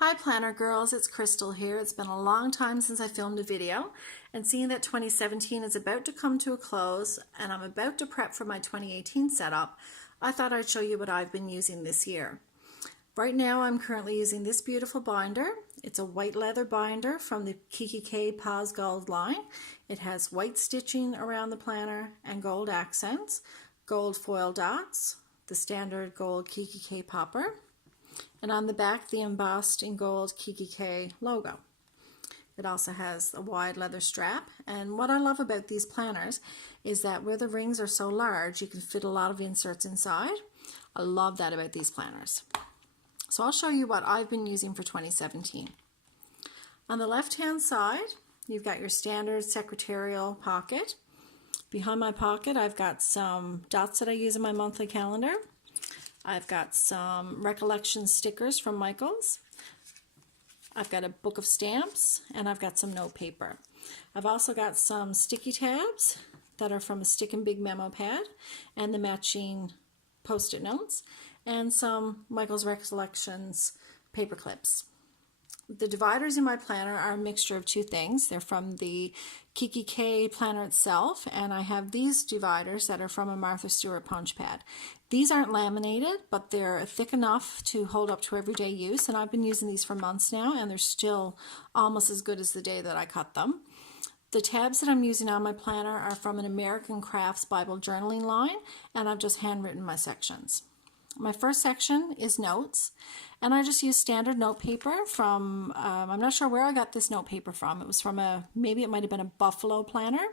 Hi Planner Girls, it's Crystal here. It's been a long time since I filmed a video, and seeing that 2017 is about to come to a close and I'm about to prep for my 2018 setup, I thought I'd show you what I've been using this year. Right now I'm currently using this beautiful binder. It's a white leather binder from the Kikki K Pause Guld line. It has white stitching around the planner and gold accents, gold foil dots, the standard gold Kikki K popper, and on the back the embossed in gold Kikki K logo. It also has a wide leather strap, and what I love about these planners is that where the rings are so large you can fit a lot of inserts inside. I love that about these planners. So I'll show you what I've been using for 2017. On the left hand side you've got your standard secretarial pocket. Behind my pocket I've got some dots that I use in my monthly calendar. I've got some recollection stickers from Michaels. I've got a book of stamps, and I've got some note paper. I've also got some sticky tabs that are from a Stick and Big memo pad and the matching post-it notes, and some Michaels Recollections paper clips. The dividers in my planner are a mixture of two things. They're from the Kikki K planner itself, and I have these dividers that are from a Martha Stewart punch pad. These aren't laminated, but they're thick enough to hold up to everyday use, and I've been using these for months now, and they're still almost as good as the day that I cut them. The tabs that I'm using on my planner are from an American Crafts Bible journaling line, and I've just handwritten my sections. My first section is notes, and I just use standard note paper from, I'm not sure where I got this note paper from. It was from maybe it might have been a Buffalo planner,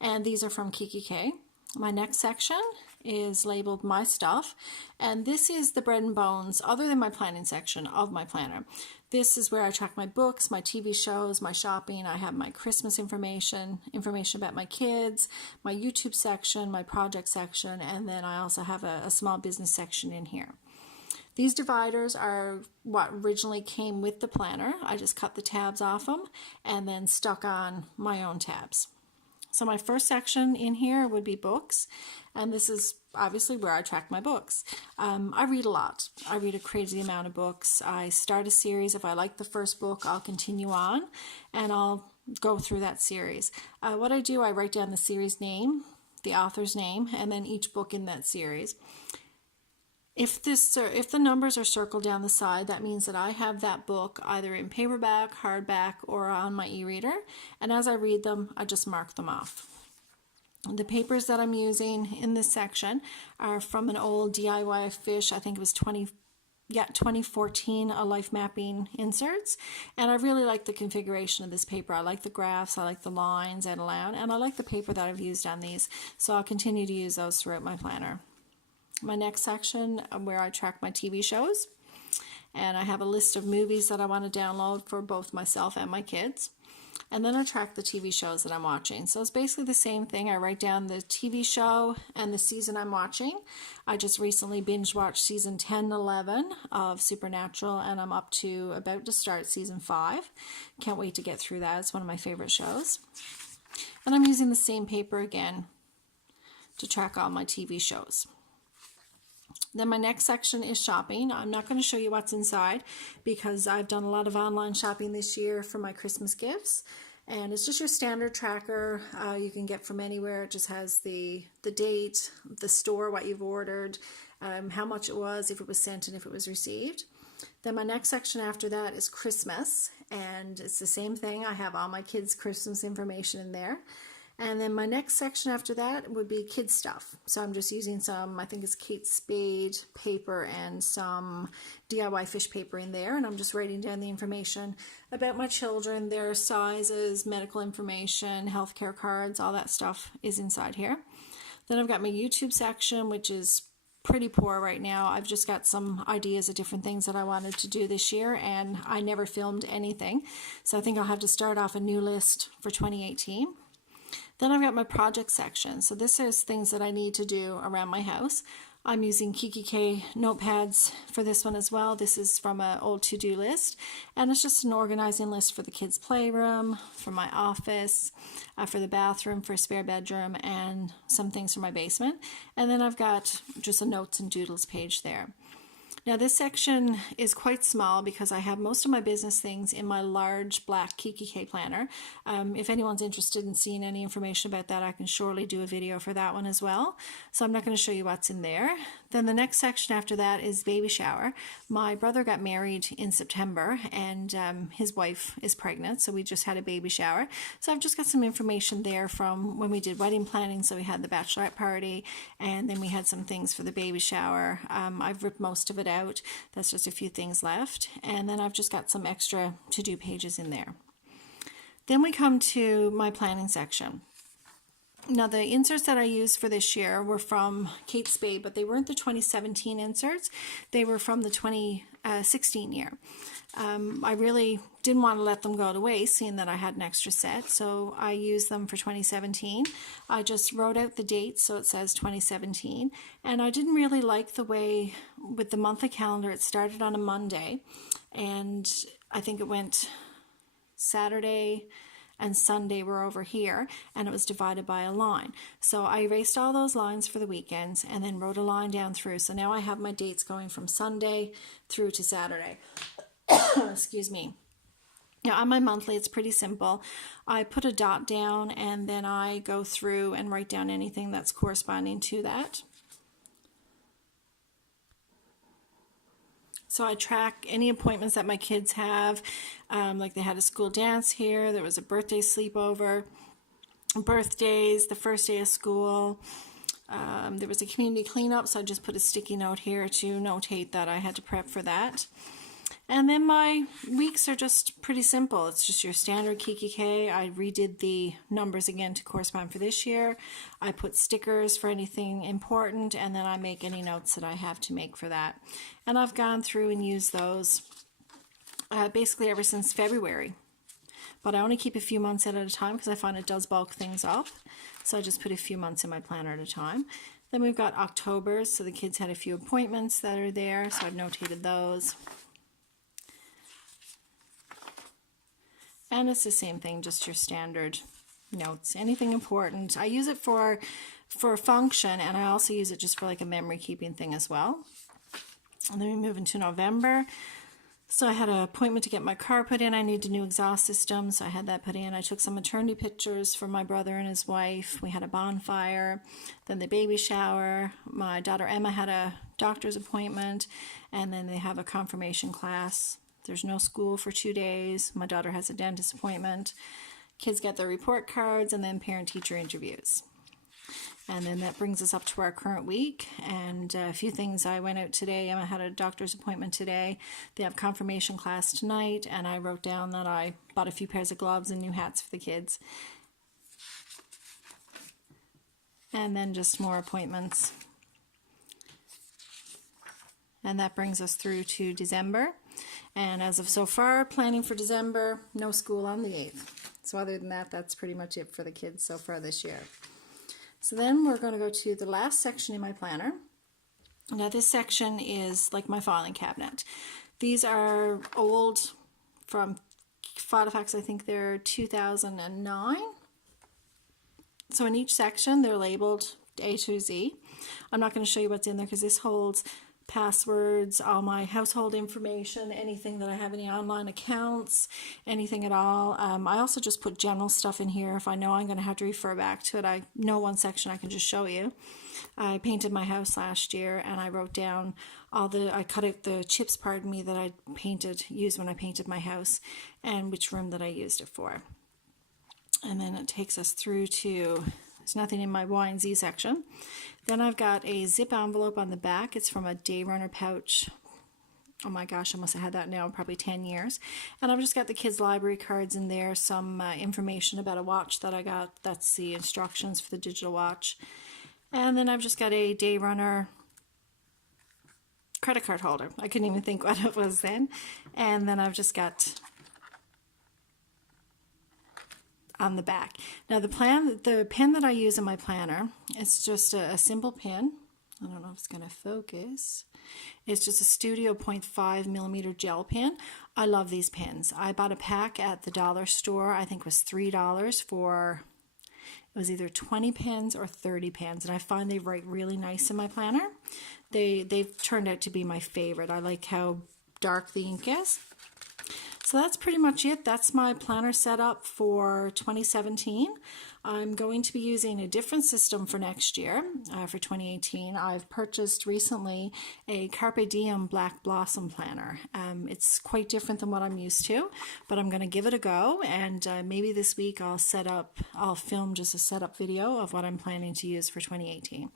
and these are from Kikki K. My next section is labeled My Stuff, and this is the bread and bones, other than my planning section of my planner. This is where I track my books, my TV shows, my shopping. I have my Christmas information about my kids, my YouTube section, my project section, and then I also have a small business section in here. These dividers are what originally came with the planner. I just cut the tabs off them and then stuck on my own tabs. So my first section in here would be books, and this is obviously where I track my books. I read a lot. I read a crazy amount of books. I start a series. If I like the first book, I'll continue on, and I'll go through that series. What I do, I write down the series name, the author's name, and then each book in that series. If the numbers are circled down the side, that means that I have that book either in paperback, hardback, or on my e-reader, and as I read them, I just mark them off. The papers that I'm using in this section are from an old DIY fish, I think it was 2014, a life mapping inserts, and I really like the configuration of this paper. I like the graphs, I like the lines and around, and I like the paper that I've used on these, so I'll continue to use those throughout my planner. My next section where I track my TV shows, and I have a list of movies that I want to download for both myself and my kids, and then I track the TV shows that I'm watching. So it's basically the same thing. I write down the TV show and the season I'm watching. I just recently binge watched season 10 and 11 of Supernatural, and I'm about to start season 5. Can't wait to get through that. It's one of my favorite shows. And I'm using the same paper again to track all my TV shows. Then my next section is shopping. I'm not going to show you what's inside because I've done a lot of online shopping this year for my Christmas gifts, and it's just your standard tracker you can get from anywhere. It just has the date, the store, what you've ordered, how much it was, if it was sent, and if it was received. Then my next section after that is Christmas, and it's the same thing. I have all my kids' Christmas information in there. And then my next section after that would be kids stuff. So I'm just using some, I think it's Kate Spade paper and some DIY fish paper in there. And I'm just writing down the information about my children, their sizes, medical information, healthcare cards, all that stuff is inside here. Then I've got my YouTube section, which is pretty poor right now. I've just got some ideas of different things that I wanted to do this year, and I never filmed anything. So I think I'll have to start off a new list for 2018. Then I've got my project section. So this is things that I need to do around my house. I'm using Kikki K notepads for this one as well. This is from an old to-do list, and it's just an organizing list for the kids' playroom, for my office, for the bathroom, for a spare bedroom, and some things for my basement. And then I've got just a notes and doodles page there. Now this section is quite small because I have most of my business things in my large black Kikki K planner. If anyone's interested in seeing any information about that, I can surely do a video for that one as well. So I'm not going to show you what's in there. Then the next section after that is baby shower. My brother got married in September and his wife is pregnant, so we just had a baby shower. So I've just got some information there from when we did wedding planning. So we had the bachelorette party and then we had some things for the baby shower. I've ripped most of it out. That's just a few things left. And then I've just got some extra to-do pages in there. Then we come to my planning section. Now the inserts that I used for this year were from Kate Spade, but they weren't the 2017 inserts. They were from the 2016 year. I really didn't want to let them go to waste, seeing that I had an extra set, so I used them for 2017. I just wrote out the dates so it says 2017, and I didn't really like the way with the monthly calendar it started on a Monday, and I think it went Saturday and Sunday were over here, and it was divided by a line. So I erased all those lines for the weekends and then wrote a line down through. So now I have my dates going from Sunday through to Saturday. Excuse me. Now on my monthly, it's pretty simple. I put a dot down and then I go through and write down anything that's corresponding to that. So I track any appointments that my kids have, like they had a school dance here, there was a birthday sleepover, birthdays, the first day of school, there was a community cleanup, so I just put a sticky note here to notate that I had to prep for that. And then my weeks are just pretty simple. It's just your standard Kikki K. I redid the numbers again to correspond for this year. I put stickers for anything important, and then I make any notes that I have to make for that. And I've gone through and used those basically ever since February. But I only keep a few months at a time because I find it does bulk things up. So I just put a few months in my planner at a time. Then we've got October's, so the kids had a few appointments that are there, so I've notated those. And it's the same thing, just your standard notes. Anything important. I use it for function, and I also use it just for like a memory keeping thing as well. And then we move into November. So I had an appointment to get my car put in. I needed a new exhaust system, so I had that put in. I took some maternity pictures for my brother and his wife. We had a bonfire, then the baby shower. My daughter Emma had a doctor's appointment, and then they have a confirmation class. There's no school for 2 days. My daughter has a dentist appointment. Kids get their report cards and then parent-teacher interviews. And then that brings us up to our current week. And a few things. I went out today. Emma had a doctor's appointment today. They have confirmation class tonight. And I wrote down that I bought a few pairs of gloves and new hats for the kids. And then just more appointments. And that brings us through to December. And as of so far, planning for December, no school on the 8th. So other than that, that's pretty much it for the kids so far this year. So then we're going to go to the last section in my planner. Now this section is like my filing cabinet. These are old from Filofax, I think they're 2009. So in each section, they're labeled A to Z. I'm not going to show you what's in there because this holds passwords, all my household information, anything that I have, any online accounts, anything at all. I also just put general stuff in here if I know I'm going to have to refer back to it. I know one section I can just show you. I painted my house last year and I wrote down I cut out the chips, pardon me, that I used when I painted my house and which room that I used it for. And then it takes us through to, there's nothing in my Y and Z section. Then I've got a zip envelope on the back. It's from a Day Runner pouch. Oh my gosh, I must have had that now probably 10 years. And I've just got the kids' library cards in there, some information about a watch that I got. That's the instructions for the digital watch. And then I've just got a Day Runner credit card holder. I couldn't even think what it was then. And then I've just got on the back. Now the pen that I use in my planner, it's just a simple pen. I don't know if it's going to focus. It's just a Studio 0.5 millimeter gel pen. I love these pens. I bought a pack at the dollar store. I think it was $3 for It was either 20 pins or 30 pins, and I find they write really nice in my planner. They've turned out to be my favorite. I like how dark the ink is. So that's pretty much it. That's my planner setup for 2017. I'm going to be using a different system for next year, for 2018. I've purchased recently a Carpe Diem Black Blossom planner. It's quite different than what I'm used to, but I'm going to give it a go, and maybe this week I'll film just a setup video of what I'm planning to use for 2018.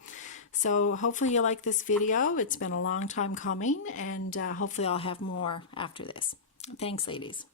So hopefully you like this video. It's been a long time coming, and hopefully I'll have more after this. Thanks, ladies.